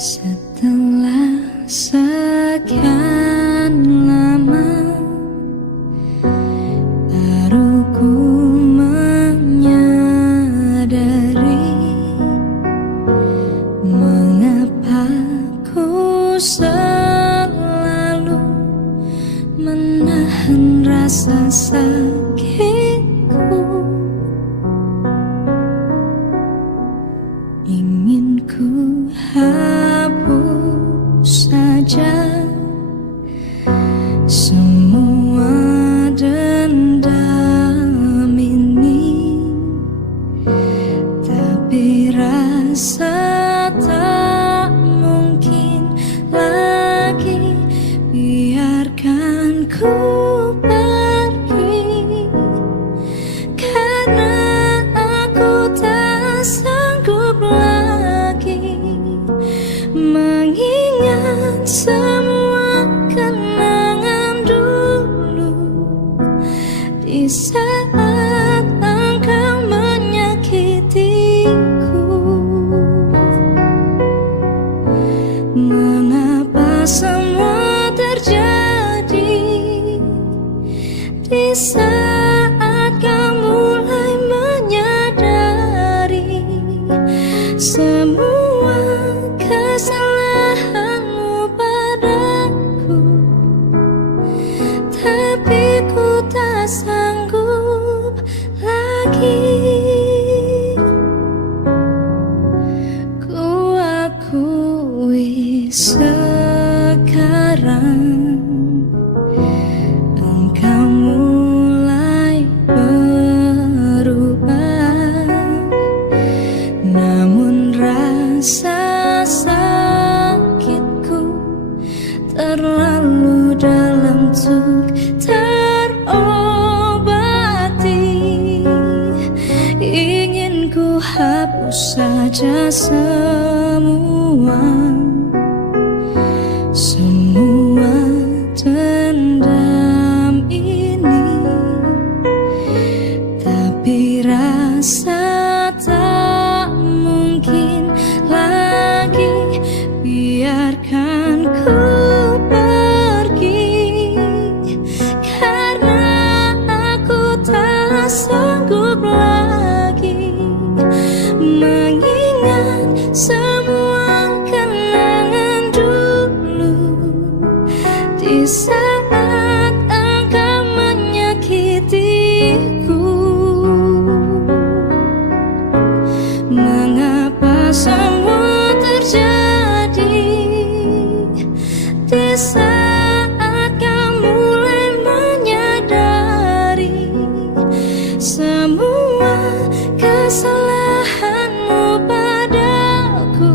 Setelah sekian lama baru ku menyadari mengapa ku selalu menahan rasa sakitku. Ingin ku hapus saja semua dendam ini, tapi rasa tak mungkin lagi. Biarkan ku pergi, karena aku tak sanggup lagi mengingat semua kenangan dulu di saat engkau menyakitiku. Mengapa semua terjadi di saat kau mulai menyadari semua kesalahanmu padaku, tapi ku tak sanggup lagi. Ku akui sekarang engkau mulai berubah, namun rasa sakitku terlalu dalam untuk terobati. Ingin ku hapus saja semua dendam ini, tapi rasa tak mungkin lagi. Biarkan ku pergi, karena aku tak sanggup lagi mengingat semua kenangan dulu di saat engkau menyakitiku. Mengapa semua terjadi di saat kau mulai menyadari semua kesalahanmu padaku,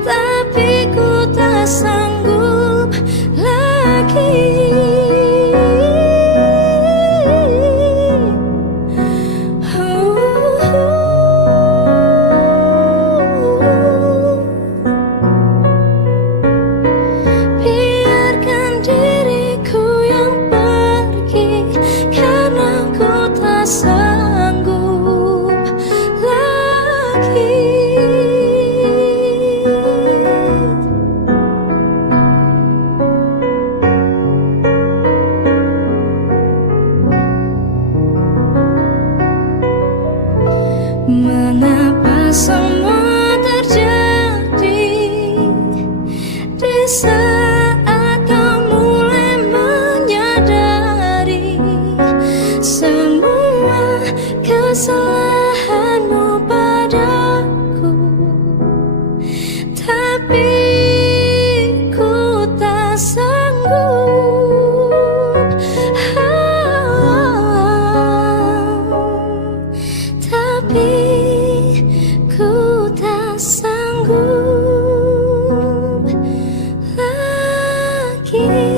tapi ku tak sanggup lagi. Biarkan diriku yang pergi, karena ku tak sanggup lagi. Mengapa semua terjadi di saat kau mulai menyadari semua kesalahanmu padaku, tapi ku tak sanggup. Tapi ku tak sanggup lagi.